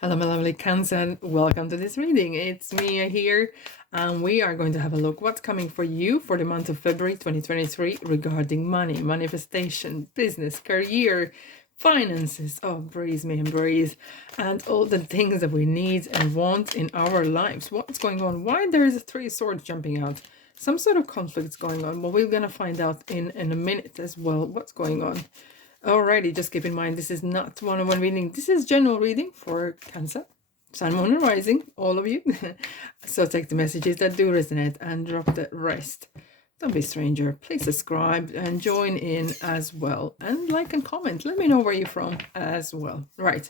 Hello, my lovely Cancer. Welcome to this reading. It's Mia here, and we are going to have a look what's coming for you for the month of February 2023 regarding money, manifestation, business, career, finances. Oh, breathe, me and breathe, and all the things that we need and want in our lives. What's going on? Why there is a three swords jumping out? Some sort of conflict's going on. Well, we're gonna find out in a minute as well what's going on. Alrighty, just keep in mind this is not one-on-one reading. This is general reading for Cancer, Sun, Moon, and Rising, all of you. So take the messages that do resonate and drop the rest. Don't be a stranger. Please subscribe and join in as well. And like and comment. Let me know where you're from as well. Right.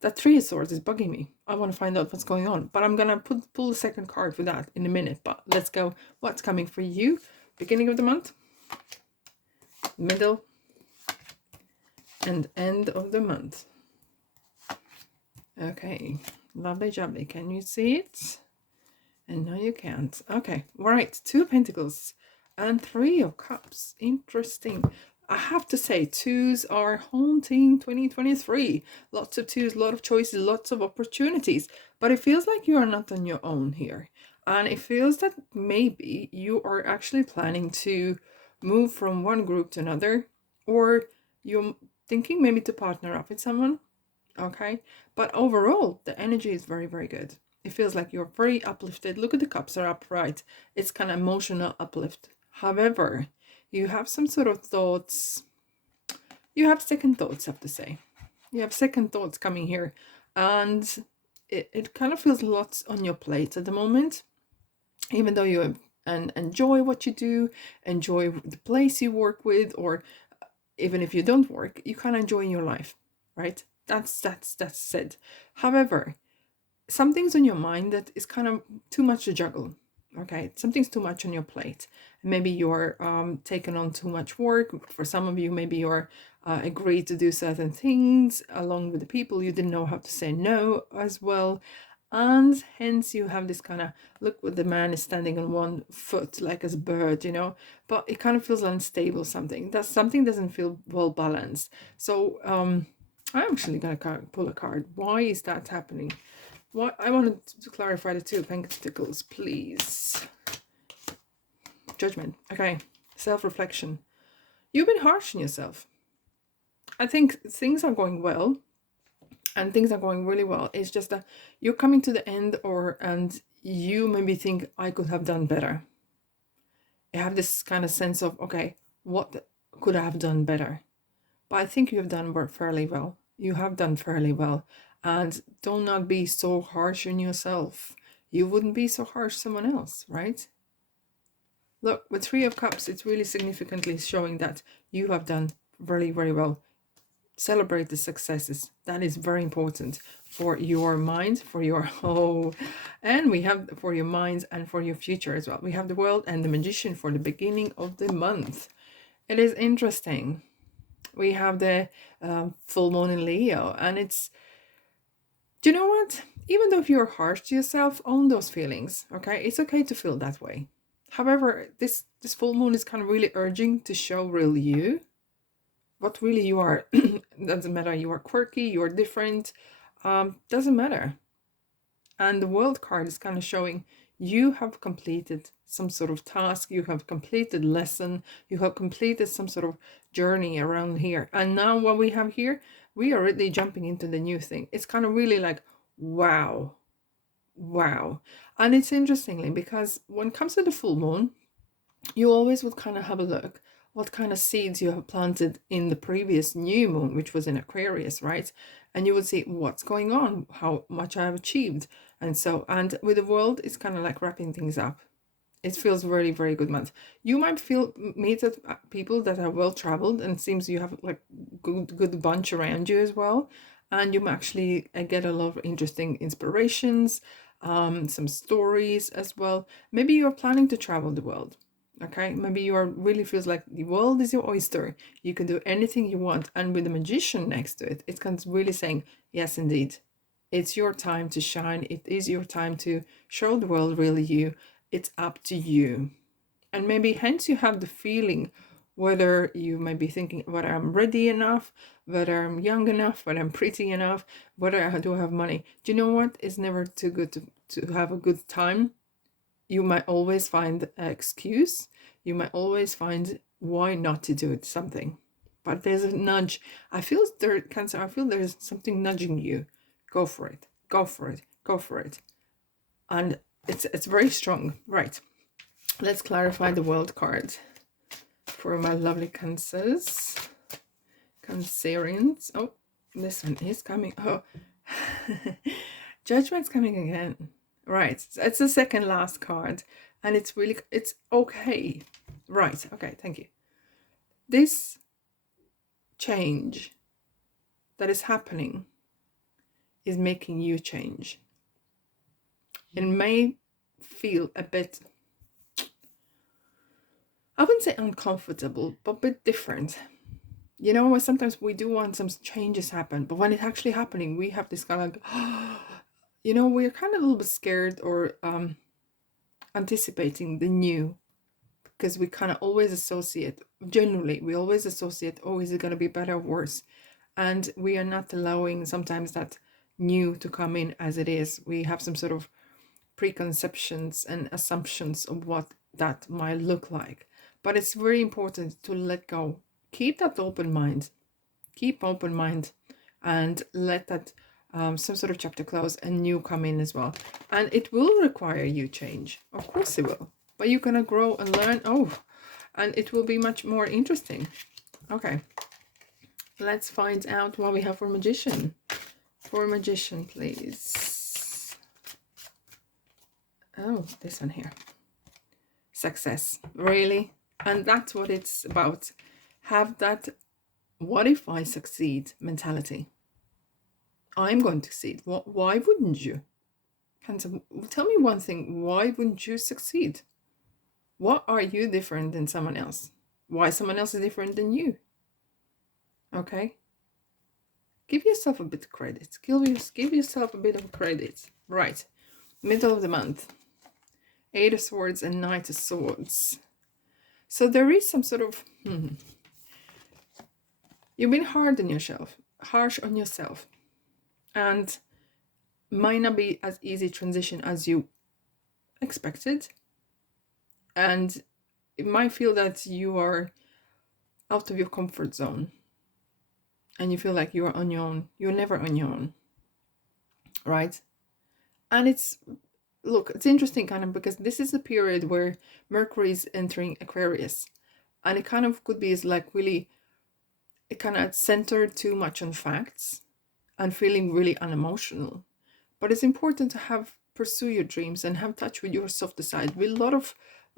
That Three of Swords is bugging me. I want to find out what's going on. But I'm going to pull the second card for that in a minute. But let's go. What's coming for you? Beginning of the month. Middle and end of the month. Okay, lovely jubbly. Can you see it? And no, you can't. Okay, right. Two of Pentacles and Three of Cups. Interesting. I have to say, twos are haunting 2023. Lots of twos, a lot of choices, lots of opportunities. But it feels like you are not on your own here. And it feels that maybe you are actually planning to move from one group to another, or you're thinking maybe to partner up with someone. Okay, but overall the energy is very, very good. It feels like you're very uplifted. Look at the cups are upright. It's kind of emotional uplift. However, you have some sort of thoughts. You have second thoughts, I have to say. You have second thoughts coming here, and it kind of feels lots on your plate at the moment, even though you and enjoy what you do, enjoy the place you work with, or even if you don't work, you kind of enjoy your life, right? That's it. However, something's on your mind that is kind of too much to juggle. Okay, something's too much on your plate. Maybe you're taking on too much work. For some of you, maybe you're agreed to do certain things along with the people. You didn't know how to say no as well. And hence you have this kind of look where the man is standing on one foot like as a bird, you know, but it kind of feels unstable. Something doesn't feel well balanced. So I'm actually gonna pull a card. Why is that happening? What I wanted to clarify the Two of Pentacles, please. Judgment. Okay. Self-reflection. You've been harsh on yourself. I think things are going well, and things are going really well. It's just that you're coming to the end, and you maybe think I could have done better. You have this kind of sense of, okay, what could I have done better? But I think you have done fairly well. You have done fairly well. And do not be so harsh on yourself. You wouldn't be so harsh on someone else, right? Look, with Three of Cups, it's really significantly showing that you have done very, very well. Celebrate the successes. That is very important for your mind, for your and we have for your minds and for your future as well. We have the World and the Magician for the beginning of the month. It is interesting. We have the full moon in Leo, and it's, do you know what? Even though if you're harsh to yourself, own those feelings. Okay, it's okay to feel that way. However, this full moon is kind of really urging to show real you, what really you are. Doesn't matter, you are quirky, you're different, doesn't matter. And the World card is kind of showing you have completed some sort of task, you have completed lesson, you have completed some sort of journey around here. And now what we have here, we are really jumping into the new thing. It's kind of really like, wow. And it's interestingly, because when it comes to the full moon, you always would kind of have a look what kind of seeds you have planted in the previous new moon, which was in Aquarius, right? And you would see what's going on, how much I have achieved. And with the World, it's kind of like wrapping things up. It feels very, very good month. You might meet people that are well traveled, and it seems you have like good bunch around you as well. And you actually get a lot of interesting inspirations, some stories as well. Maybe you're planning to travel the world. Okay, maybe you are really feels like the world is your oyster. You can do anything you want. And with the Magician next to it, it's kind of really saying, yes, indeed, it's your time to shine. It is your time to show the world really you. It's up to you. And maybe hence you have the feeling, whether you might be thinking whether I'm ready enough, whether I'm young enough, whether I'm pretty enough, whether I do have money. Do you know what? It's never too good to have a good time. You might always find an excuse. You might always find why not to do something. But there's a nudge. I feel there, Cancer, I feel there's something nudging you. Go for it. Go for it. Go for it. And it's very strong. Right. Let's clarify the world card for my lovely Cancers. Cancerians. Oh, this one is coming. Oh, Judgment's coming again. Right. It's the second last card. And it's okay. Right. Okay. Thank you. This change that is happening is making you change. It may feel a bit, I wouldn't say uncomfortable, but a bit different. You know, sometimes we do want some changes happen, but when it's actually happening, we have this kind of like, you know, we're kind of a little bit scared or anticipating the new, because we kind of always associate, generally, we always associate, oh, is it going to be better or worse? And we are not allowing sometimes that new to come in as it is. We have some sort of preconceptions and assumptions of what that might look like. But it's very important to let go. Keep that open mind. Keep open mind and let that some sort of chapter close and new come in as well. And it will require you change. Of course it will. But you're going to grow and learn. Oh, and it will be much more interesting. Okay. Let's find out what we have for Magician. For Magician, please. Oh, this one here. Success. Really? And that's what it's about. Have that what if I succeed mentality. I'm going to succeed. Why wouldn't you? Tell me one thing. Why wouldn't you succeed? What are you different than someone else? Why someone else is different than you? Okay? Give yourself a bit of credit. Give yourself a bit of credit. Right. Middle of the month. 8 of Swords and Knight of Swords. So there is some sort of... You've been harsh on yourself. And might not be as easy transition as you expected. And it might feel that you are out of your comfort zone. And you feel like you are on your own. You're never on your own. Right? And it's interesting kind of because this is a period where Mercury is entering Aquarius. And it kind of could be is like really, it kind of centered too much on facts and feeling really unemotional. But it's important to pursue your dreams and have touch with your softer side. We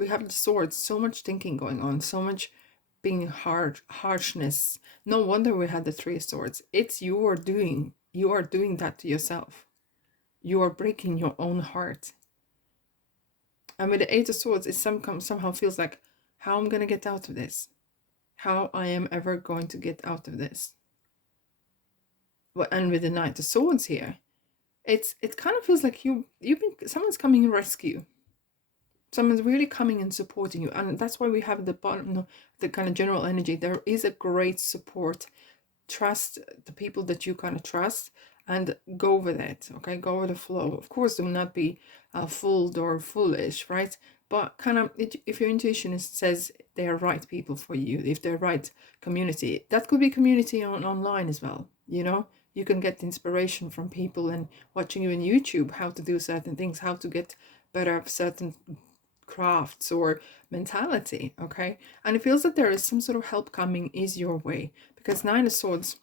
have the Swords, so much thinking going on, so much being harshness. No wonder we had the 3 of Swords. It's you are doing that to yourself. You are breaking your own heart. And with the 8 of Swords, it somehow feels like how I'm going to get out of this. How I am ever going to get out of this. And with the Knight of Swords here, it kind of feels like someone's coming and rescue. Someone's really coming and supporting you. And that's why we have the bottom, the kind of general energy. There is a great support. Trust the people that you kind of trust and go with it. Okay, go with the flow. Of course, do not be fooled or foolish, right? But kind of, if your intuition says they are right people for you, if they're right community, that could be community online as well. You know, you can get inspiration from people and watching you on YouTube, how to do certain things, how to get better at certain crafts or mentality. Okay, and it feels that there is some sort of help coming is your way, because 9 of Swords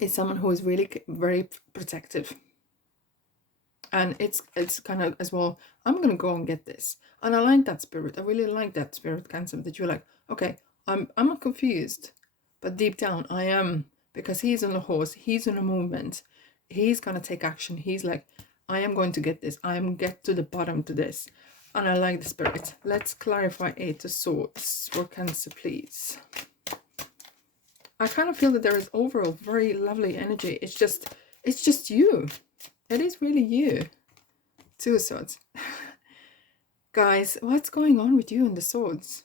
is someone who is really very protective. And it's kind of as well, I'm going to go and get this. And I like that spirit. I really like that spirit, Cancer, that you're like, okay, I'm not confused. But deep down, I am. Because he's on a horse. He's on a movement. He's going to take action. He's like, I am going to get this. I am get to the bottom to this. And I like the spirit. Let's clarify 8 of Swords for Cancer, please. I kind of feel that there is overall very lovely energy. It's just you. It is really you. 2 of Swords. Guys, what's going on with you and the Swords?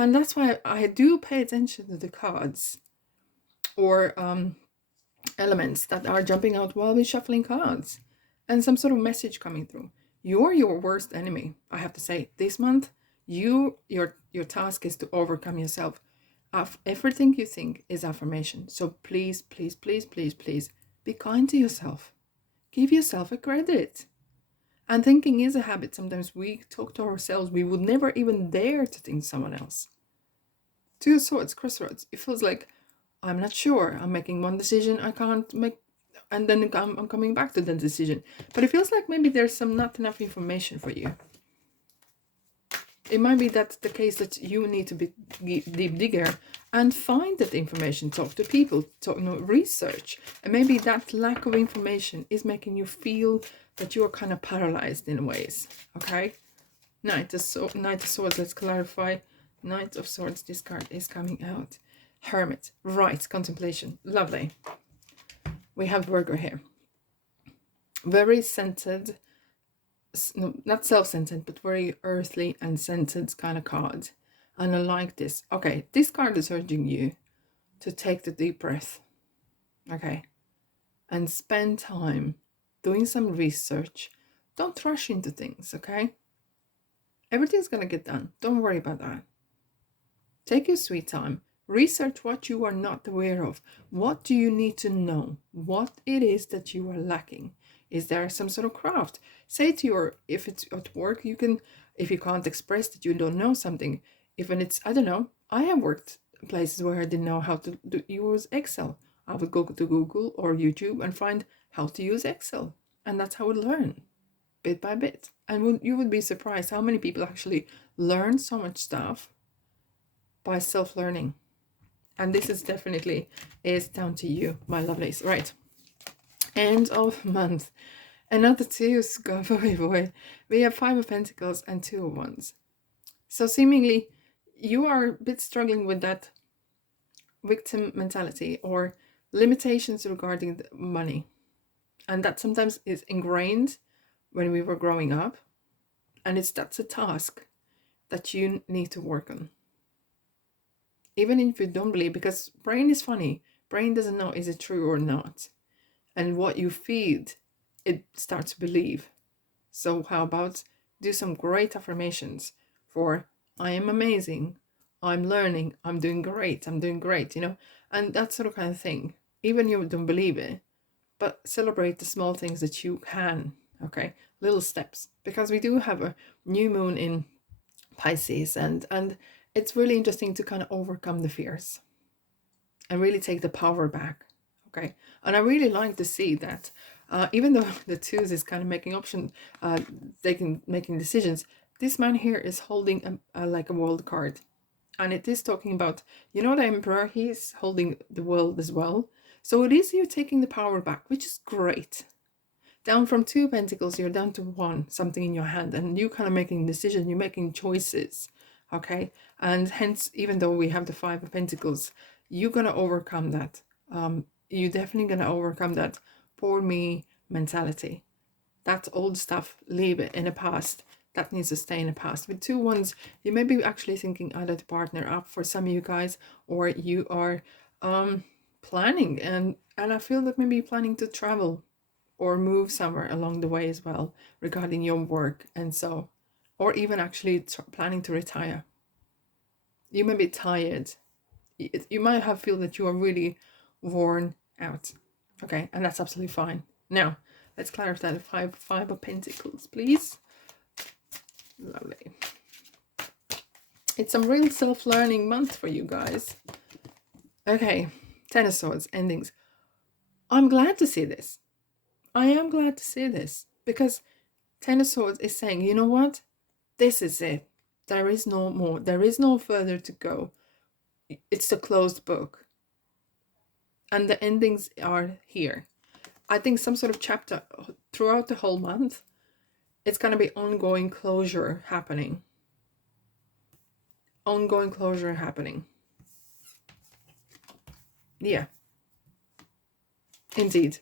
And that's why I do pay attention to the cards or elements that are jumping out while we're shuffling cards, and some sort of message coming through. You're your worst enemy, I have to say. This month, your task is to overcome yourself. Everything you think is affirmation. So please, please, please, please, please be kind to yourself. Give yourself a credit. And thinking is a habit. Sometimes we talk to ourselves. We would never even dare to think someone else. Two of Swords, crossroads. It feels like I'm not sure. I'm making one decision I can't make, and then I'm coming back to the decision. But it feels like maybe there's not enough information for you. It might be that's the case that you need to be deep digger and find that information, talk to people, research. And maybe that lack of information is making you feel that you're kind of paralyzed in ways. Okay? Knight of Swords, let's clarify. Knight of Swords, this card is coming out. Hermit, right, contemplation, lovely. We have Virgo here. Very centered, no, not self-centered, but very earthly and centered kind of card. And I like this. Okay, this card is urging you to take the deep breath. Okay, and spend time doing some research. Don't rush into things, okay? Everything's gonna get done. Don't worry about that. Take your sweet time. Research what you are not aware of. What do you need to know? What it is that you are lacking? Is there some sort of craft? Say to your, if it's at work, you can, if you can't express that you don't know something, even it's, I don't know, I have worked places where I didn't know how to use Excel. I would go to Google or YouTube and find how to use Excel. And that's how I would learn, bit by bit. And you would be surprised how many people actually learn so much stuff by self-learning. And this is definitely down to you, my lovelies. Right. End of month. Another twos. Go boy. We have 5 of Pentacles and 2 of Wands. So seemingly you are a bit struggling with that victim mentality or limitations regarding the money. And that sometimes is ingrained when we were growing up. And that's a task that you need to work on. Even if you don't believe, because brain is funny. Brain doesn't know is it true or not. And what you feed, it starts to believe. So how about do some great affirmations for I am amazing, I'm learning, I'm doing great, and that sort of kind of thing. Even you don't believe it, but celebrate the small things that you can, okay? Little steps. Because we do have a new moon in Pisces, and it's really interesting to kind of overcome the fears and really take the power back. Okay. And I really like to see that even though the twos is kind of making making decisions, this man here is holding like a world card. And it is talking about, the Emperor, he's holding the world as well. So it is you taking the power back, which is great. Down from 2 pentacles, you're down to 1, something in your hand, and you kind of making decisions, you're making choices. Okay, and hence, even though we have the 5 of Pentacles, you're gonna overcome that. You're definitely gonna overcome that poor me mentality. That old stuff, leave it in the past. That needs to stay in the past. With 2 Wands, you may be actually thinking either to partner up for some of you guys, or you are planning, and I feel that maybe you're planning to travel or move somewhere along the way as well regarding your work, and so. Or even actually planning to retire. You may be tired. You might have feel that you are really worn out. Okay, and that's absolutely fine. Now, let's clarify the 5 of Pentacles, please. Lovely. It's some real self-learning month for you guys. Okay, 10 of Swords, endings. I'm glad to see this. I am glad to see this because 10 of Swords is saying, you know what? This is it. There is no more. There is no further to go. It's a closed book. And the endings are here. I think some sort of chapter throughout the whole month, it's going to be ongoing closure happening. Ongoing closure happening. Yeah. Indeed.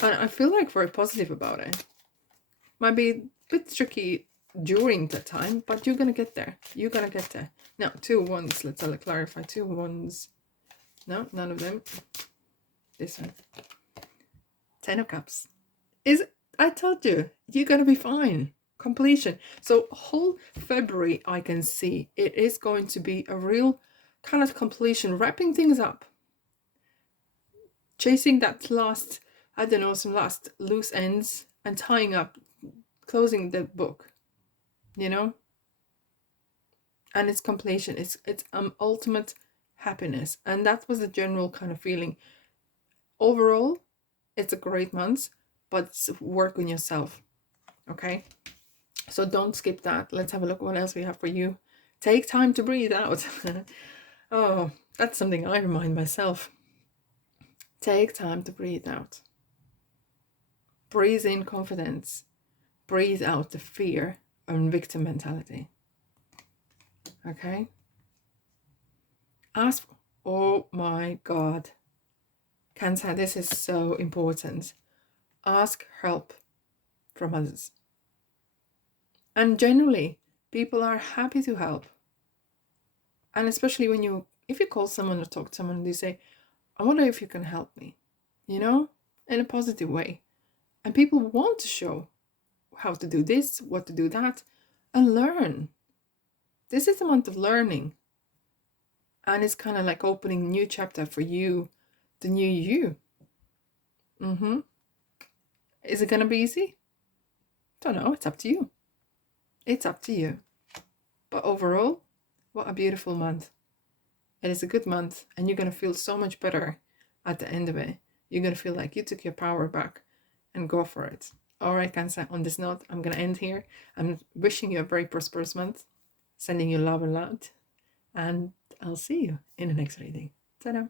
And I feel like very positive about it. Might be a bit tricky during the time, but you're gonna get there. You're gonna get there. No, 2 wands. Let's clarify. 2 wands. No, none of them. This one. 10 of Cups. I told you, you're gonna be fine. Completion. So whole February, I can see it is going to be a real kind of completion, wrapping things up, chasing that last, I don't know, some last loose ends and tying up, closing the book, you know. And it's completion. It's ultimate happiness, and that was the general kind of feeling. Overall, it's a great month, but work on yourself. Okay, so don't skip that. Let's have a look what else we have for you. Take time to breathe out. Oh, that's something I remind myself. Take time to breathe out. Breathe in confidence. Breathe out the fear and victim mentality. Okay? Ask, oh my God. Cancer, this is so important. Ask help from others. And generally, people are happy to help. And especially when if you call someone or talk to someone, they say, I wonder if you can help me, you know, in a positive way. And people want to show how to do this, what to do that, and learn. This is a month of learning. And it's kind of like opening a new chapter for you, the new you. Is it going to be easy? Don't know. It's up to you. It's up to you. But overall, what a beautiful month. It is a good month, and you're going to feel so much better at the end of it. You're going to feel like you took your power back and go for it. All right, Cancer, on this note, I'm going to end here. I'm wishing you a very prosperous month, sending you love and light, and I'll see you in the next reading. Ta-da!